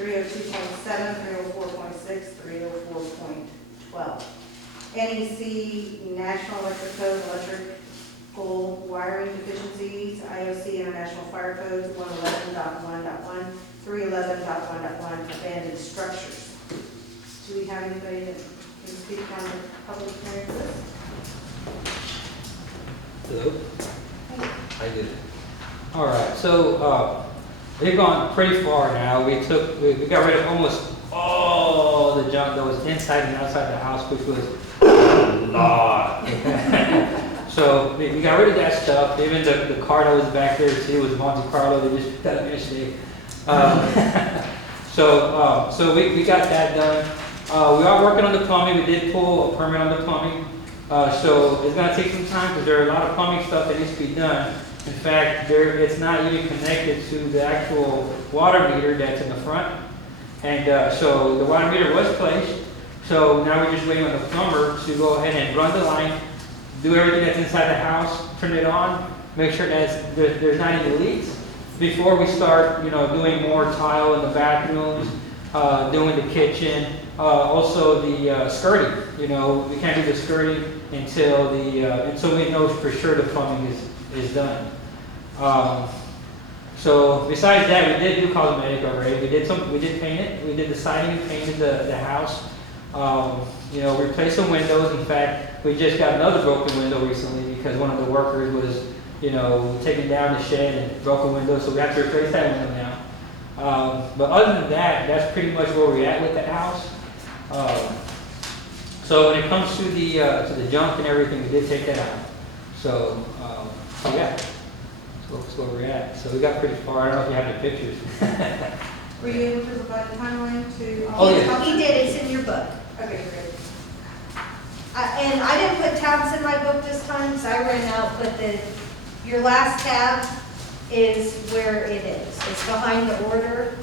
302.7, 304.6, 304.12. NEC National Electric Code, electrical wiring deficiencies, IOC International Fire Codes 111.1.1, 311.1.1, abandoned structures. Do we have anybody that can speak on the public hearing for this? Hello? I did. All right, so we've gone pretty far now. We got rid of almost all the junk that was inside and outside the house, which was a lot. So we got rid of that stuff. Even the car that was back there, see, it was Monte Carlo. They just got it yesterday. So we got that done. We are working on the plumbing. We did pull a permit on the plumbing. So it's gonna take some time because there are a lot of plumbing stuff that needs to be done. In fact, it's not even connected to the actual water meter that's in the front. And so the water meter was placed. So now we're just waiting on the plumber to go ahead and run the line, do everything that's inside the house, turn it on, make sure that there's not any leaks before we start, doing more tile in the bathrooms, doing the kitchen, also the skirting. We can't do the skirting until we know for sure the plumbing is done. So besides that, we did do cosmetic already. We did paint it. We did the siding and painted the house. Replaced some windows. In fact, we just got another broken window recently because one of the workers was, taking down the shed and broke a window, so we have to replace that window now. But other than that, that's pretty much where we're at with that house. So when it comes to the junk and everything, we did take that out. So yeah, that's where we're at. So we got pretty far. I don't know if you have any pictures. Were you able to provide the timeline to? Oh, yeah. He did, it's in your book. Okay, great. And I didn't put tabs in my book this time, because I ran out, but your last tab is where it is. It's behind the order,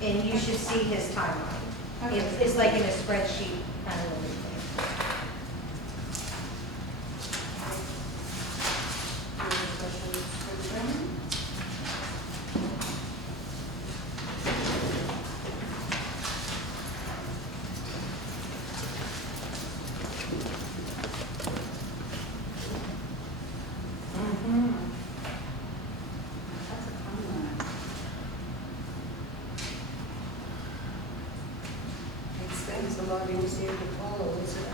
and you should see his timeline. Okay. It's like in a spreadsheet kind of everything. Any questions for the chairman? That's a timeline. Makes things a lot easier to follow, isn't it?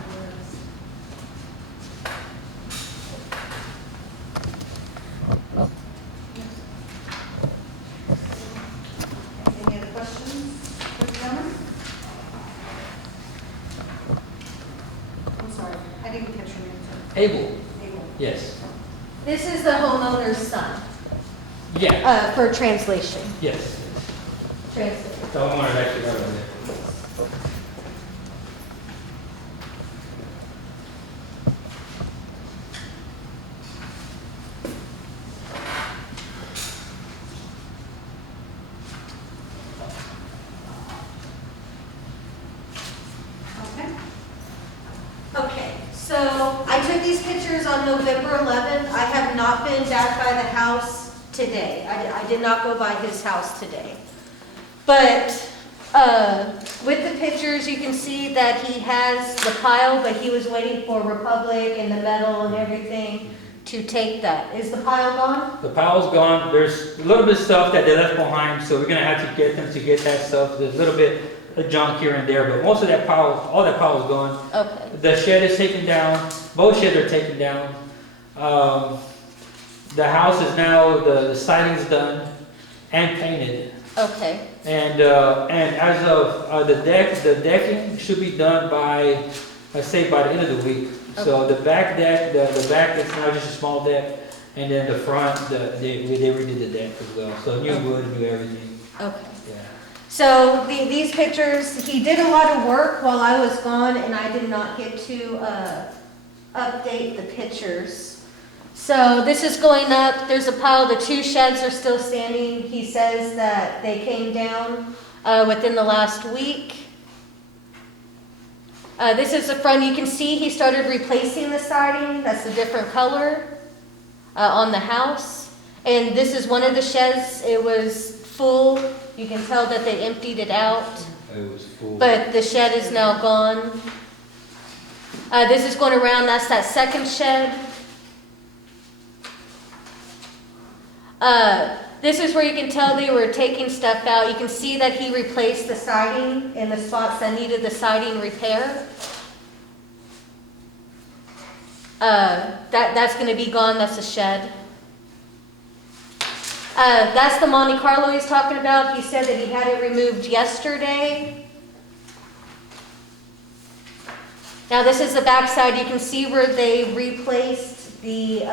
Any other questions for the gentleman? I'm sorry, I didn't catch your name, sir. Abel. Abel. Yes. This is the homeowner's son, Yeah. for translation. Yes. Translation. The homeowner's actually right over there. Okay. Okay, so I took these pictures on November 11th. I have not been back by the house today. I did not go by his house today. But with the pictures, you can see that he has the pile, but he was waiting for Republic and the metal and everything to take that. Is the pile gone? The pile's gone. There's a little bit of stuff that they left behind, so we're gonna have to get them to get that stuff. There's a little bit of junk here and there, but most of that pile, all that pile is gone. Okay. The shed is taken down. Both sheds are taken down. The house is now, the siding's done and painted. Okay. And as of the decking should be done by, I say by the end of the week. So the back deck, the back is now just a small deck, and then the front, they redid the deck as well. So new wood, new everything. Okay. Yeah. So these pictures, he did a lot of work while I was gone, and I did not get to update the pictures. So this is going up. There's a pile. The two sheds are still standing. He says that they came down within the last week. This is the front. You can see he started replacing the siding. That's a different color on the house. And this is one of the sheds. It was full. You can tell that they emptied it out, It was full. but the shed is now gone. This is going around, that's that second shed. This is where you can tell they were taking stuff out. You can see that he replaced the siding in the spots that needed the siding repair. That's going to be gone. That's a shed. That's the Monte Carlo he's talking about. He said that he had it removed yesterday. Now this is the back side. You can see where they replaced the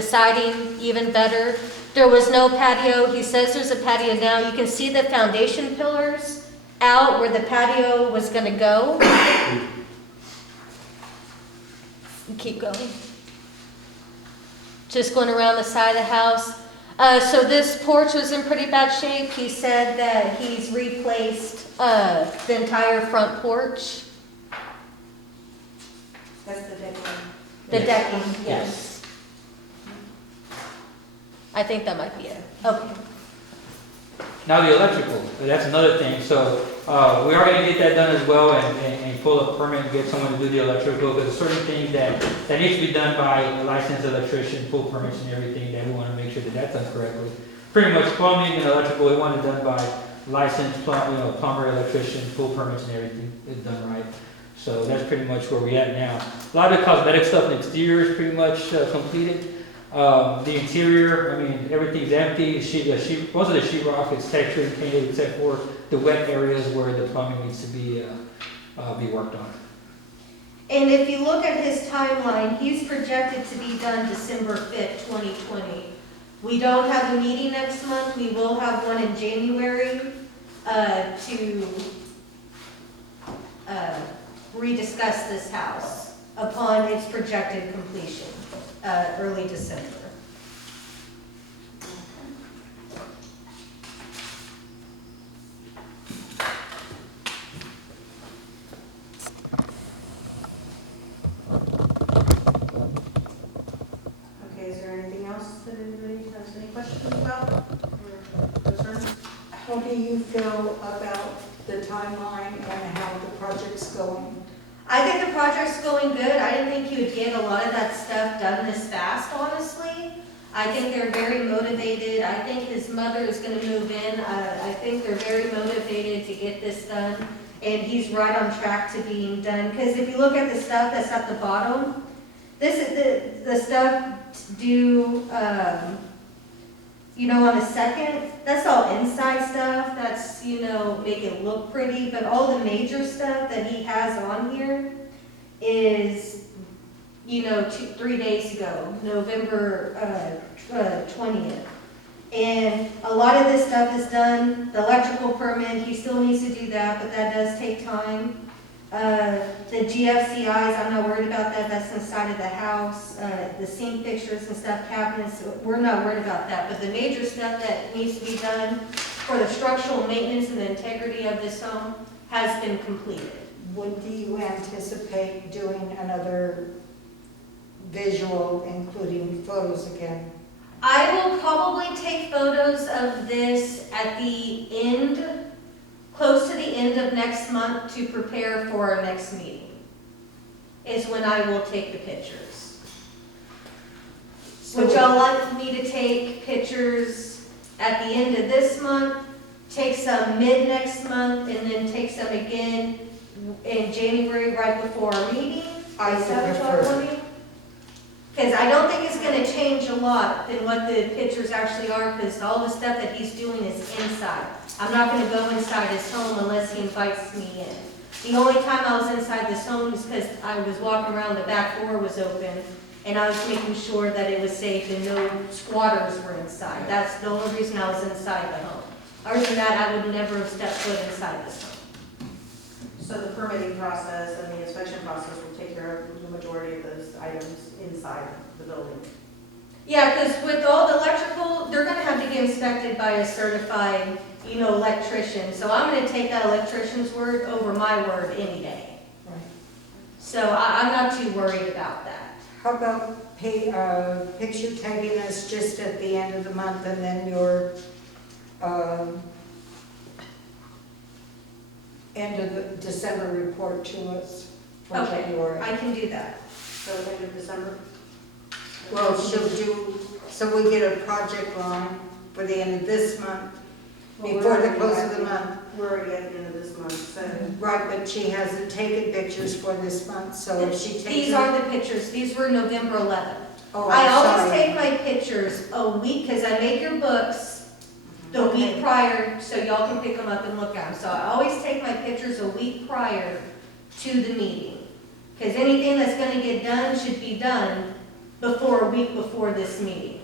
siding even better. There was no patio. He says there's a patio now. You can see the foundation pillars out where the patio was going to go. Keep going. Just going around the side of the house. So this porch was in pretty bad shape. He said that he's replaced the entire front porch. That's the decking. The decking, yes. I think that might be it. Okay. Now the electrical, that's another thing. So we are going to get that done as well and pull a permit and get someone to do the electrical. There's certain things that needs to be done by a licensed electrician, pull permits and everything, that we want to make sure that that's done correctly. Pretty much plumbing and electrical, we want it done by licensed plumber, electrician, pull permits and everything is done right. So that's pretty much where we're at now. A lot of the cosmetic stuff in the exterior is pretty much completed. The interior, I mean, everything's empty. Most of the sheetrock is textured and painted except for the wet areas where the plumbing needs to be worked on. And if you look at his timeline, he's projected to be done December 5th, 2020. We don't have a meeting next month. We will have one in January to rediscuss this house upon its projected completion, early December. Okay, is there anything else that anybody has any questions about or concerns? How do you feel about the timeline and how the project's going? I think the project's going good. I didn't think he would get a lot of that stuff done this fast, honestly. I think they're very motivated. I think his mother is going to move in. I think they're very motivated to get this done. And he's right on track to being done. Because if you look at the stuff that's at the bottom, this is the stuff due, on the second, that's all inside stuff. That's, make it look pretty. But all the major stuff that he has on here is, 3 days ago, November 20th. And a lot of this stuff is done. The electrical permit, he still needs to do that, but that does take time. The GFCIs, I'm not worried about that. That's inside of the house. The sink fixtures and stuff, cabinets, we're not worried about that. But the major stuff that needs to be done for the structural maintenance and the integrity of this home has been completed. When do you anticipate doing another visual, including photos again? I will probably take photos of this at the end, close to the end of next month to prepare for our next meeting, is when I will take the pictures. Would y'all like me to take pictures at the end of this month, take some mid next month, and then take some again in January right before our meeting? I would Is that what y'all prefer. want me? Because I don't think it's going to change a lot than what the pictures actually are, because all the stuff that he's doing is inside. I'm not going to go inside his home unless he invites me in. The only time I was inside this home is because I was walking around, the back door was open, and I was making sure that it was safe and no squatters were inside. That's the only reason I was inside the home. Other than that, I would never have stepped foot inside this home. So the permitting process and the inspection process will take care of the majority of those items inside the building. Yeah, because with all the electrical, they're going to have to get inspected by a certified, electrician. So I'm going to take that electrician's word over my word any day. Right. So I'm not too worried about that. How about picture tagging us just at the end of the month and then your end of the December report to us for Okay, January. I can do that. So end of December? Well, she'll do, so we get a project line for the end of this month, Well, we're before the already close at of the month. We're already at the end of this month, so. Right, but she hasn't taken pictures for this month, so if she takes. These aren't the pictures, these were November 11th. Oh, I I'm always sorry. take my pictures a week, because I make your books the Okay. week prior, so y'all can pick them up and look at them. So I always take my pictures a week prior to the meeting. Because anything that's gonna get done should be done a week before this meeting.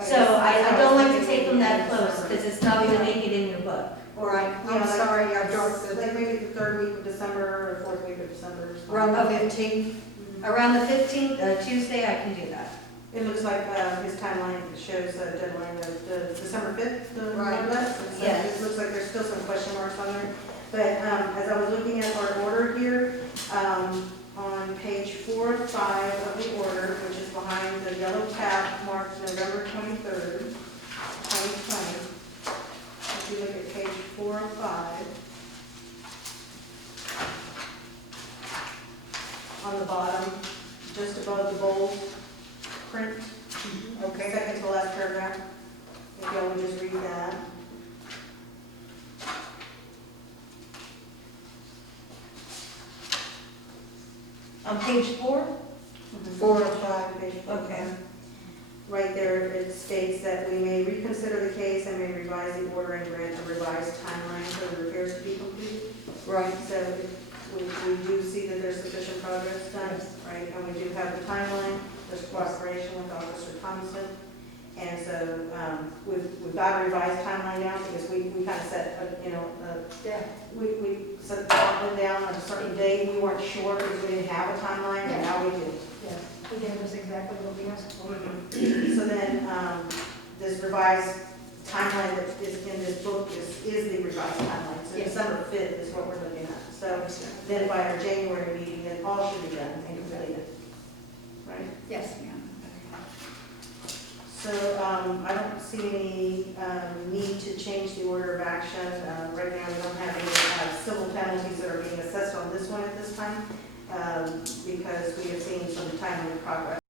So I don't like to take them that close, because it's not gonna make it in your book. Right, Yeah, I'm like- sorry, I dropped Like the, maybe the third week of December or fourth week of December. or something. around the Okay. 15th. Around the 15th, Tuesday, I can do that. It looks like his timeline shows a deadline of December 5th, the Right. one left. And so Yes. it looks like there's still some question marks on there. But as I was looking at our order here, on page 4 of 5 of the order, which is behind the yellow tab marked November 23rd, 2020. If you look at page 4 of 5, on the bottom, just above the bold print, Okay. second to last paragraph, if y'all would just read that. On page 4? 4 or 5. Page 4. Okay. Right there, it states that we may reconsider the case and may revise the order and grant a revised timeline for the repairs to be completed. Right. So we do see that there's sufficient progress done, right? And we do have the timeline, there's cooperation with Officer Thompson. And so we've got a revised timeline now because we kind of set, Yeah. we set the gauntlet down on a certain date. We weren't sure because we didn't have a timeline, and now we do. Yes, he gave us exactly what we asked for. So then, this revised timeline that is in this book is the revised timeline. So Yes. December 5th is what we're looking at. So then by our January meeting, then all should be done and completed. Right? Yes, ma'am. So I don't see any need to change the order of action. Right now, we don't have any civil penalties that are being assessed on this one at this time because we have seen some timely progress.